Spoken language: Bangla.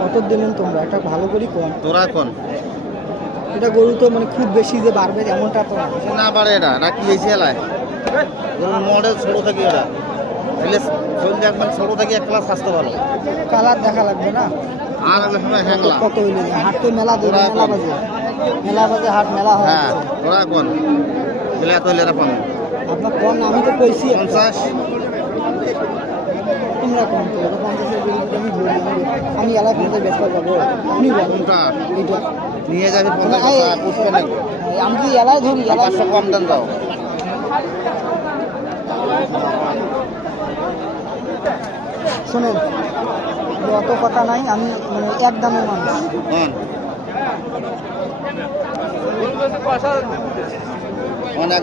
কত দিলেন তোমরা? একটা ভালো করি কোন তোরা কোন এটা গরু তো মানে খুব বেশি যে বাড়বে এমনটা তো না পারে এটা না কি হয়েছে এলায় গরুর মডেল ছোট থেকে এটা তাহলে শরীর একবার ছোট থেকে এক ক্লাস স্বাস্থ্য ভালো কালার দেখা লাগবে না। আর হ্যাংলা কত হইলে হাট তো মেলা দেবে, মেলা বাজে হাট মেলা হয়। হ্যাঁ তোরা কোন বলে এত হইলে পাবো আপনার কোন আমি তো কইছি 50 তোমরা কোন তো 50-এর বিল আমি ধরি আমি এলাকা পর্যন্ত ব্যস্ত যাবো আপনি কোনটা এইটা নিয়ে যাবে 50 টাকা পুষবে না আমি কি এলাকায় ধরি এলাকা 500 কম দেন দাও শোনেন অত কথা নাই, আমি মানে এক দামের মানুষ। অনেক দাম